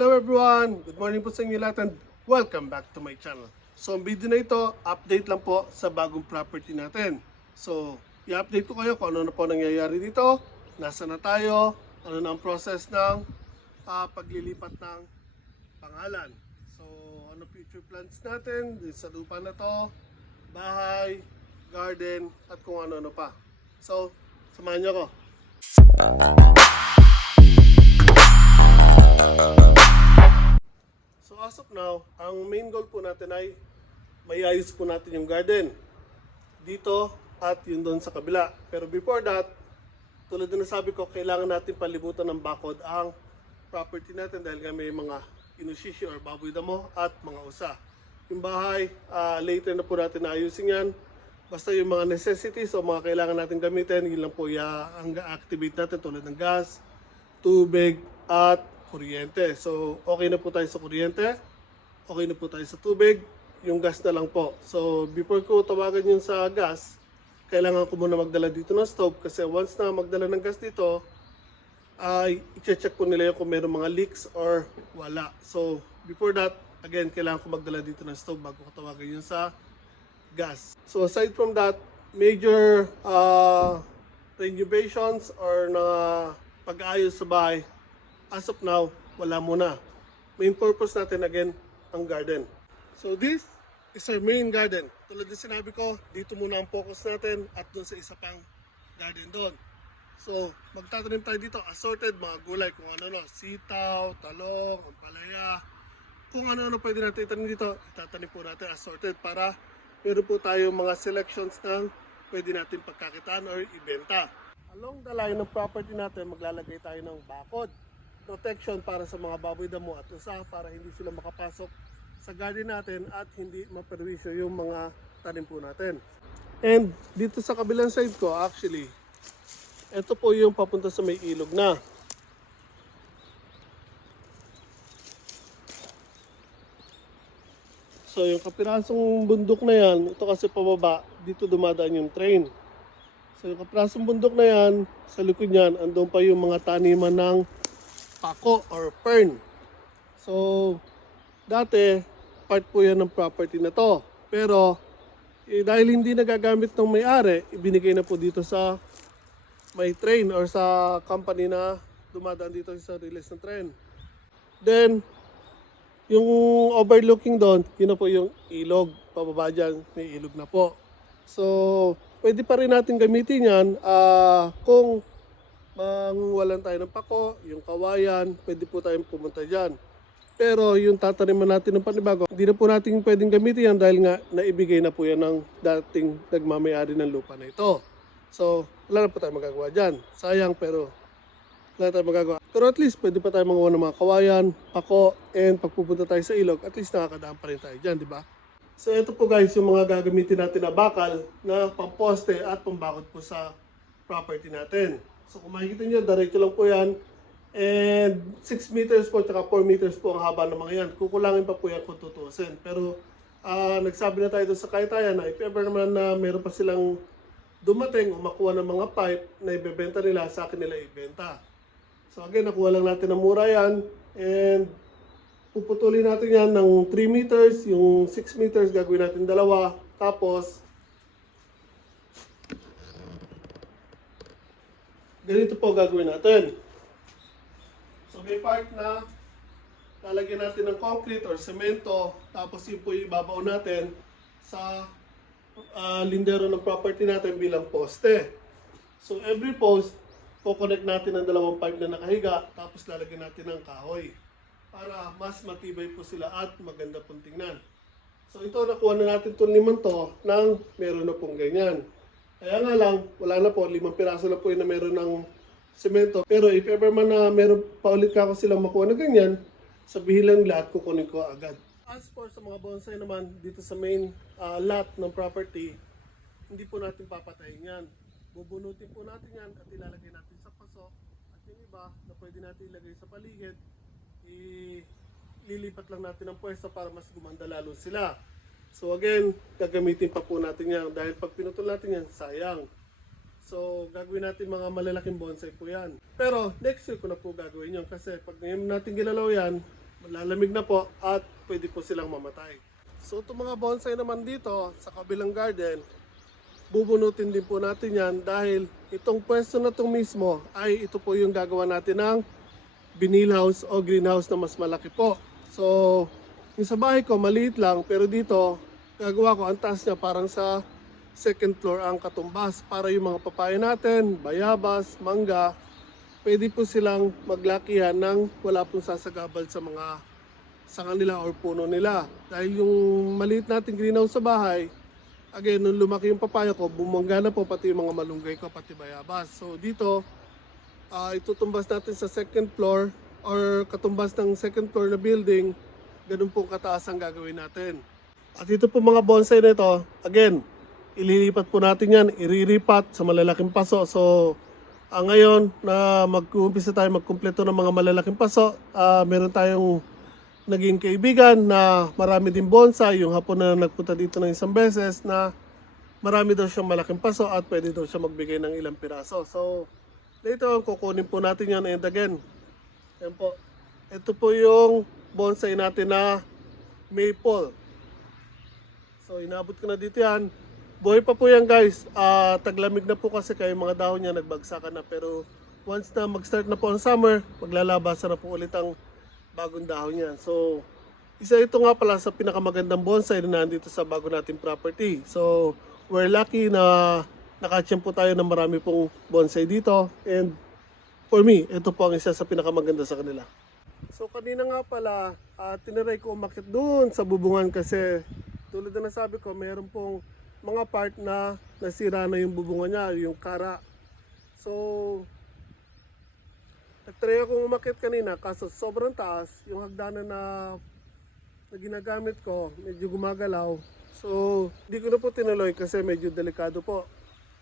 Hello everyone! Good morning po sa inyo lahat and welcome back to my channel. So ang video na ito, update lang po sa bagong property natin. So, i-update ko kayo kung ano na po nangyayari dito, nasa na tayo, ano na ang process ng paglilipat ng pangalan. So, ano future plans natin sa lupa na to, bahay, garden, at kung ano-ano pa. So, samahan niyo ako. So as of now, ang main goal po natin ay mayayos po natin yung garden dito at yun doon sa kabila. Pero before that, tulad na sabi ko, kailangan natin palibutan ng bakod ang property natin dahil nga may mga inusishi or baboy damo at mga usa. Yung bahay, later na po natin ayusin yan. Basta yung mga necessities o mga kailangan natin gamitin, yun lang po ang activate natin tulad ng gas, tubig at kuryente. So, okay na po tayo sa kuryente, okay na po tayo sa tubig, yung gas na lang po. So, before ko tawagan yung sa gas, kailangan ko muna magdala dito ng stove kasi once na magdala ng gas dito, ay i-check po nila yung kung meron mga leaks or wala. So, before that, again, kailangan ko magdala dito ng stove bago ko tawagan yung sa gas. So, aside from that, major renovations or na pag-aayos sa bahay, as of now, wala muna. Main purpose natin again, ang garden. So this is our main garden. Tulad na sinabi ko, dito muna ang focus natin at doon sa isa pang garden doon. So magtatanim tayo dito, assorted mga gulay, kung ano sitaw, talong, ampalaya, kung ano pwede natin itanim dito, itatanim po natin assorted para meron po tayong mga selections ng pwede natin pagkakitaan or ibenta. Along the line ng property natin, maglalagay tayo ng bakod. Protection para sa mga baboy damo at usa para hindi sila makapasok sa garden natin at hindi maperwisyo yung mga tanim po natin. And dito sa kabilang side ko, actually, ito po yung papunta sa may ilog na. So yung kapirasong bundok na yan, ito kasi pababa, dito dumadaan yung train. So yung kapirasong bundok na yan, sa likod niyan, andun pa yung mga taniman ng pako or fern. So, dati, part po yan ng property na to. Pero, dahil hindi nagagamit ng may-ari, ibinigay na po dito sa may train or sa company na dumadaan dito sa release ng train. Then, yung overlooking doon, yun na po yung ilog. Pababa dyan, may ilog na po. So, pwede pa rin natin gamitin yan kung mangwalan tayo ng pako, yung kawayan, pwede po tayong pumunta dyan. Pero yung tataniman natin ng panibago, hindi na po natin pwedeng gamitin yan dahil nga naibigay na po yan ng dating nagmamayari ng lupa na ito. So, wala na po tayo magagawa dyan. Sayang pero wala na tayo magagawa. Pero at least pwede pa tayo mangawa ng mga kawayan, pako, and pagpupunta tayo sa ilog, at least nakakadaan pa rin tayo dyan, di ba? So ito po guys yung mga gagamitin natin na bakal na pamposte at pambakod po sa property natin. So kung makikita nyo, diretso lang po yan. And 6 meters po, tsaka 4 meters po ang haba ng mga yan. Kukulangin pa po yan kung tutuusin. Pero nagsabi na tayo doon sa Kaytayan na if ever naman na meron pa silang dumating o makuha ng mga pipe na ibebenta nila, sa akin nila ibenta. So again, nakuha lang natin ng mura yan. And puputulin natin yan ng 3 meters. Yung 6 meters gagawin natin dalawa. Tapos ganito po gagawin natin. So may part na lalagyan natin ng concrete or semento, tapos yun po yung ibabaw natin sa lindero ng property natin bilang poste. So every post, po-connect natin ng dalawang pipe na nakahiga, tapos lalagyan natin ng kahoy para mas matibay po sila at maganda pong tingnan. So ito, nakuha na natin itong limang to nang meron na pong ganyan. Kaya nga lang, wala na po, 5 piraso na po yun na meron ng semento. Pero if ever man na meron pa ulit ka ako silang makuha na ganyan, sabihin lang lahat, kukunin ko agad. As for sa mga bonsai naman, dito sa main lot ng property, hindi po natin papatayin yan. Bubunutin po natin yan at ilalagay natin sa paso. At yung iba na pwede natin ilagay sa paligid, ililipat lang natin ang pwesto para mas gumanda lalo sila. So again, gagamitin pa po natin yan dahil pag pinutol natin yan, sayang. So gagawin natin mga malalaking bonsai po yan. Pero next year ko na po gagawin yun kasi pag ngayon natin ginalaw yan, malalamig na po at pwede po silang mamatay. So itong mga bonsai naman dito sa kabilang garden, bubunutin din po natin yan dahil itong pwesto na itong mismo ay ito po yung gagawa natin ng vinyl house o greenhouse na mas malaki po. So yung sa bahay ko maliit lang, pero dito gagawa ko ang taas niya parang sa second floor ang katumbas para yung mga papaya natin, bayabas, mangga, pwede po silang maglakihan ng wala pong sasagabal sa mga sanga nila or puno nila. Dahil yung maliit nating greenhouse sa bahay, again, nung lumaki yung papaya ko, bumangga na po pati yung mga malunggay ko, pati bayabas. So dito, itutumbas natin sa second floor or katumbas ng second floor na building, ganun po kataas ang gagawin natin. At ito po mga bonsai na ito, again, ililipat po natin yan, iriripat sa malalaking paso. So ngayon na mag-uumpisa tayo magkumpleto ng mga malalaking paso, meron tayong naging kaibigan na marami din bonsai. Yung hapon na nagpunta dito ng isang beses na marami daw siyang malaking paso at pwede daw siya magbigay ng ilang piraso. So later on, kukunin po natin yan. And again, yan po, ito po yung bonsai natin na maple. So inabot ko na dito yan. Buhay pa po yan guys. Taglamig na po kasi kaya mga dahon niya nagbagsakan na. Pero once na mag-start na po ang summer, maglalabasan na po ulit ang bagong dahon niya. So isa ito nga pala sa pinakamagandang bonsai na nandito sa bago nating property. So we're lucky na nakatsyempo tayo ng marami pong bonsai dito. And for me, ito po ang isa sa pinakamaganda sa kanila. So kanina nga pala, tiniray ko umakit doon sa bubungan kasi tulad na nasabi ko, meron pong mga part na nasira na yung bubungan niya, yung kara. So nagtry akong umakit kanina kaso sobrang taas, yung hagdanan na ginagamit ko medyo gumagalaw. So hindi ko na po tinuloy kasi medyo delikado po.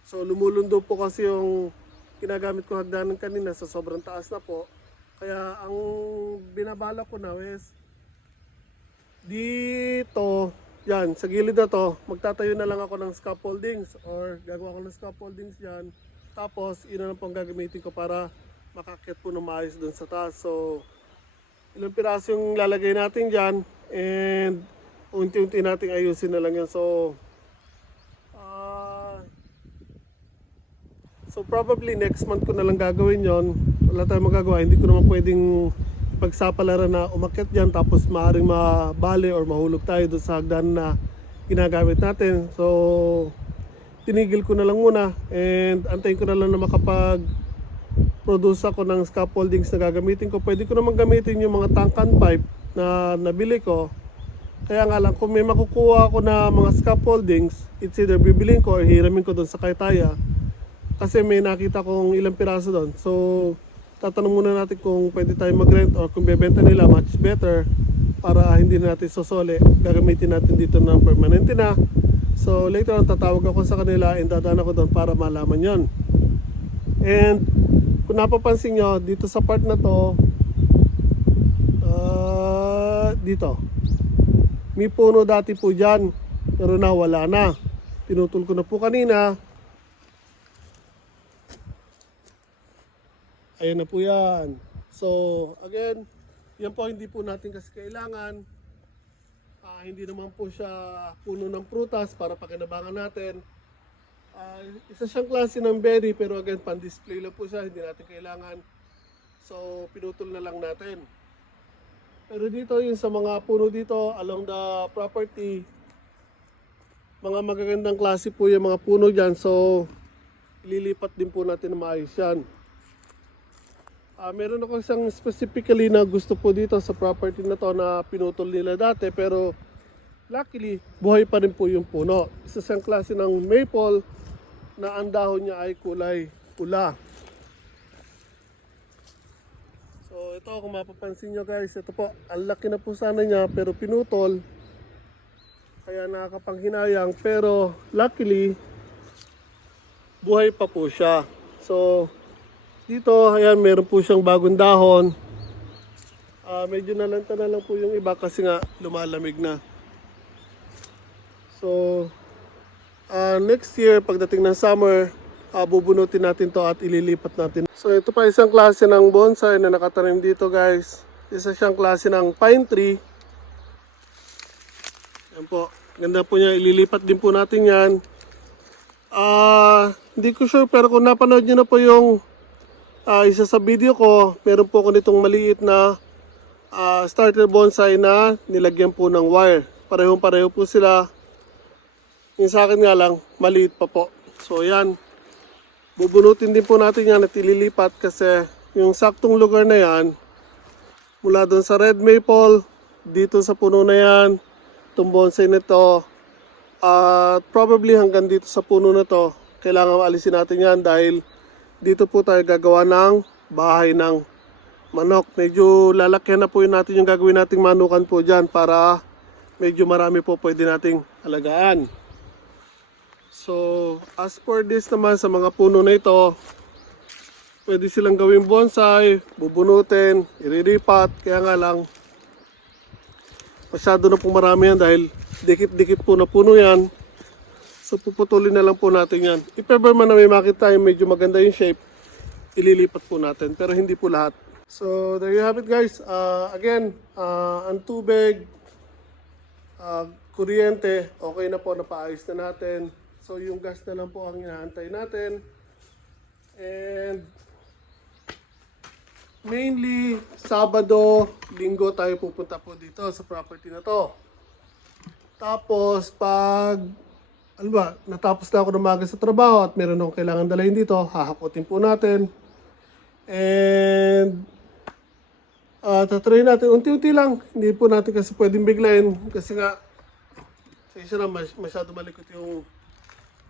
So lumulundo po kasi yung ginagamit ko hagdanan kanina sa sobrang taas na po. Kaya ang binabala ko na is dito, yan, sa gilid na to, magtatayo na lang ako ng scaffoldings or gagawa ko ng scaffoldings dyan. Tapos yun na lang pong gagamitin ko para makakit po ng maayos dun sa taas. So ilang piraso yung lalagay natin dyan and unti-unti natin ayusin na lang yan. So probably next month ko na lang gagawin yon. Wala tayong magagawa. Hindi ko naman pwedeng pagsapalaran na umakyat dyan tapos maaaring mabali or mahulog tayo doon sa hagdan na ginagamit natin. So tinigil ko na lang muna and antayin ko na lang na makapag-produce ako ng scaffoldings na gagamitin ko. Pwede ko naman gamitin yung mga tank and pipe na nabili ko. Kaya nga lang, kung may makukuha ako na mga scaffoldings, it's either bibilin ko or hiramin ko doon sa Kaytaya. Kasi may nakita kong ilang piraso doon. So tatanong muna natin kung pwede tayo mag-rent or kung bebenta nila, much better para hindi na natin sosole. Gagamitin natin dito ng permanente na. So later on, tatawag ako sa kanila and dadaan ako doon para malaman yon. And kung napapansin nyo, dito sa part na to, dito, may puno dati po dyan, pero nawala na. Pinutol ko na po kanina. Ayan na po yan. So again, yan po hindi po natin kasi kailangan. Hindi naman po siya puno ng prutas para pakinabangan natin. Isa siyang klase ng berry pero again pan-display lang po siya, hindi natin kailangan. So pinutol na lang natin. Pero dito yung sa mga puno dito along the property, mga magagandang klase po yung mga puno dyan. So ililipat din po natin na maayos yan. Meron ako isang specifically na gusto po dito sa property na to na pinutol nila dati pero luckily buhay pa rin po yung puno. Isa siyang klase ng maple na ang dahon niya ay kulay pula. So ito kung mapapansin nyo guys, ito po, ang laki na po sana niya pero pinutol. Kaya nakakapanghinayang pero luckily buhay pa po siya. So dito, ayan, meron po siyang bagong dahon. Medyo nalanta na lang po yung iba kasi nga lumalamig na. So next year, pagdating ng summer, bubunutin natin to at ililipat natin. So ito pa isang klase ng bonsai na nakatanim dito guys. Isa siyang klase ng pine tree. Yan po. Ganda po niya. Ililipat din po natin yan. Hindi ko sure pero kung napanood niyo na po yung isa sa video ko, meron po ako nitong maliit na starter bonsai na nilagyan po ng wire. Parehong-pareho po sila. Yung sa akin nga lang, maliit pa po. So yan. Bubunutin din po natin yan at ililipat kasi yung saktong lugar na yan, mula doon sa red maple, dito sa puno na yan, itong bonsai na to, at probably hanggang dito sa puno na to, kailangan alisin natin yan dahil dito po tayo gagawa ng bahay ng manok. Medyo lalakyan na po yun natin yung gagawin nating manukan po dyan para medyo marami po pwede nating alagaan. So, as for this naman sa mga puno na ito, pwede silang gawing bonsai, bubunutin, iriripat, kaya nga lang, masyado na po marami yan dahil dikit-dikit po na puno yan. So, puputulin na lang po natin yan. If ever man na may makita yung medyo maganda yung shape, ililipat po natin, pero hindi po lahat. So, there you have it guys. Again, ang tubig, kuryente, okay na po, napaayos na natin. So, yung gas na lang po ang inaantay natin. And, mainly, Sabado, Linggo tayo pupunta po dito sa property na to. Tapos, pag, ano ba, natapos na ako ng umaga sa trabaho at meron akong kailangan dalhin dito, hahakutin po natin. And, tatry natin, unti-unti lang. Hindi po natin kasi pwedeng biglayin. Kasi nga, isa na masyado malikot yung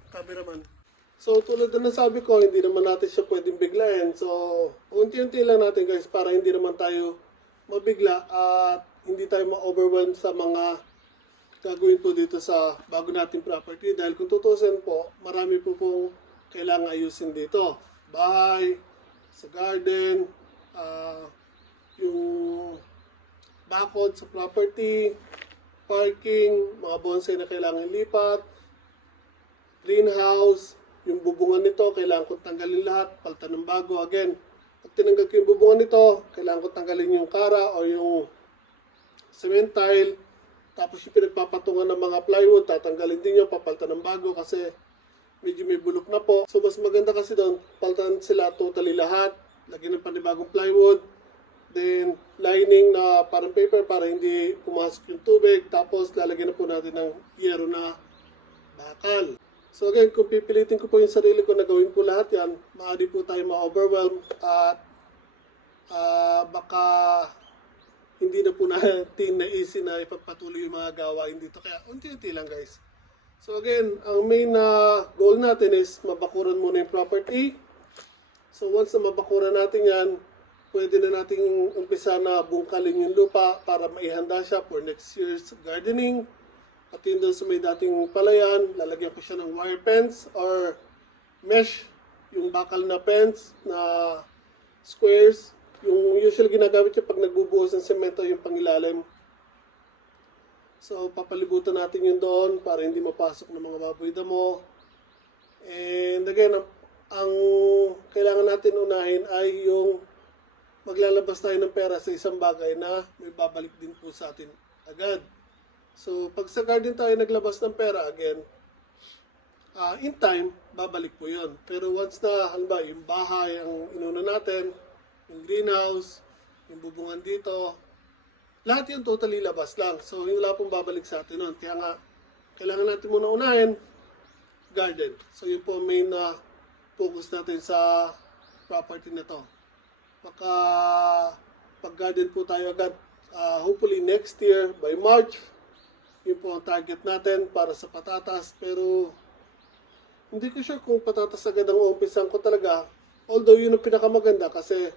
cameraman. So, tulad na nasabi ko, hindi naman natin siya pwedeng biglayin. So, unti-unti lang natin guys para hindi naman tayo mabigla at hindi tayo ma-overwhelm sa mga gagawin po dito sa bago nating property. Dahil kung tutusin po, marami po pong kailangan ayusin dito. Bahay, sa garden, yung bakod sa property, parking, mga bonsai na kailangan ilipat, greenhouse, yung bubungan nito, kailangan kong tanggalin lahat, palitan ng bago. Again, pag tinanggal ko yung bubungan nito, kailangan kong tanggalin yung kara o yung cement tile. Tapos yung pinagpapatungan ng mga plywood, tatanggalin din yun, papalitan ng bago kasi medyo may bulok na po. So mas maganda kasi doon, palitan sila totally lahat, lagyan ng panibagong plywood, then lining na parang paper para hindi pumasok yung tubig, tapos lalagyan na po natin ng yero na bakal. So again, kung pipilitin ko po yung sarili ko na gawin po lahat yan, maaari po tayo ma-overwhelm at baka hindi na po natin na easy na ipagpatuloy yung mga gawain dito. Kaya unti-unti lang guys. So again, ang main goal natin is mabakuran muna yung property. So once na mabakuran natin yan, pwede na natin umpisa na bungkalin yung lupa para maihanda siya for next year's gardening. At yun doon sa may dating palayan, lalagyan ko siya ng wire fence or mesh, yung bakal na fence na squares. Yung usually ginagamit siya pag nagbubuhos ng semento yung pangilalim. So papalibutan natin yun doon para hindi mapasok ng mga baboy damo. And again, ang kailangan natin unahin ay yung maglalabas tayo ng pera sa isang bagay na may babalik din po sa atin agad. So, pag sa garden tayo naglabas ng pera, again, in time, babalik po yun. Pero once na, halimbawa, yung bahay ang inuna natin, yung greenhouse, yung bubungan dito, lahat yun totally labas lang. So, yung wala pong babalik sa atin nun. Kaya nga, kailangan natin muna unahin, garden. So, yun po main na focus natin sa property na to. Baka, pag-garden po tayo agad, hopefully next year, by March, yun po ang target natin para sa patatas. Pero hindi ko sure kung patatas agad ang umpisan ko talaga. Although yun ang pinakamaganda kasi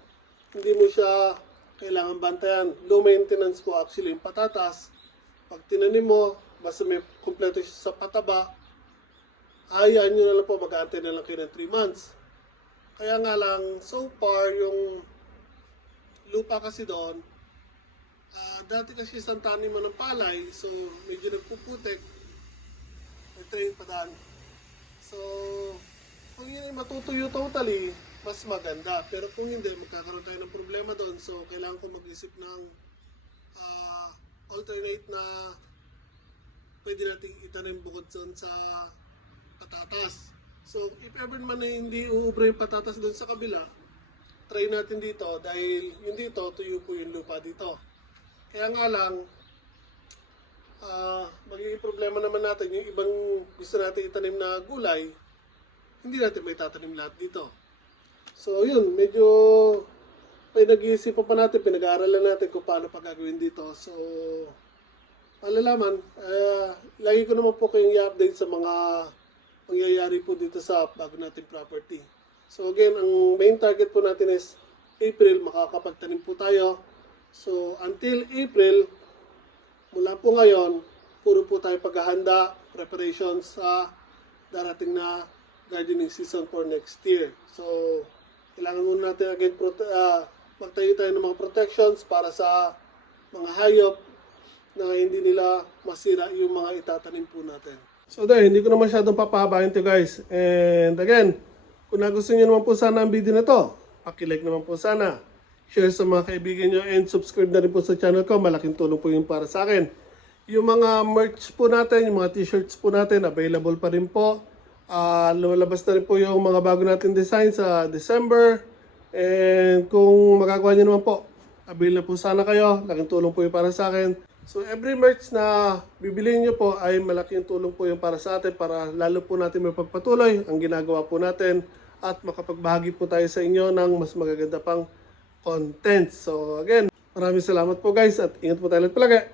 hindi mo siya kailangan bantayan. Low maintenance po actually yung patatas. Pag tinanim mo, basta may kompleto siya sa pataba, hayaan nyo na lang po, mag-aantay na lang kayo ng 3 months. Kaya nga lang, so far, yung lupa kasi doon, dati kasi isang taniman ng palay, so medyo nagpuputik, may train pa daan. So, kung yun ay matutuyo totally, mas maganda. Pero kung hindi, magkakaroon tayo ng problema doon. So, kailangan ko mag-isip ng alternate na pwede natin itanim bukod doon sa patatas. So, if ever man na hindi uubra yung patatas doon sa kabila, try natin dito dahil yung dito, tuyo po yung lupa dito. Kaya nga lang, magiging problema naman natin yung ibang gusto natin itanim na gulay, hindi natin may tatanim lahat dito. So, yun, medyo may nag-iisipan pa natin, pinag-aaralan natin kung paano pa gagawin dito. So, malalaman, lagi ko naman po kayong i-update sa mga pangyayari po dito sa bago nating property. So again, ang main target po natin is April, makakapagtanim po tayo. So until April, mula po ngayon, puro po tayo paghahanda, preparations sa darating na gardening season for next year. So kailangan muna natin again magtayo tayo ng mga protections para sa mga hayop na hindi nila masira yung mga itatanim po natin. So dahil hindi ko na masyadong papahabain to guys. And again, kung nagustuhan nyo naman po sana ang video na to, paki-like naman po sana. Share sa mga kaibigan nyo and subscribe na rin po sa channel ko. Malaking tulong po yung para sa akin. Yung mga merch po natin, yung mga t-shirts po natin, available pa rin po. Lumalabas na rin po yung mga bago natin design sa December. And kung magagawa nyo naman po, avail na po sana kayo. Laking tulong po yung para sa akin. So every merch na bibiliin nyo po ay malaking tulong po yung para sa atin para lalo po natin mapagpatuloy ang ginagawa po natin at makapagbahagi po tayo sa inyo ng mas magaganda pang content. So again, maraming salamat po guys at ingat po tayo palagi.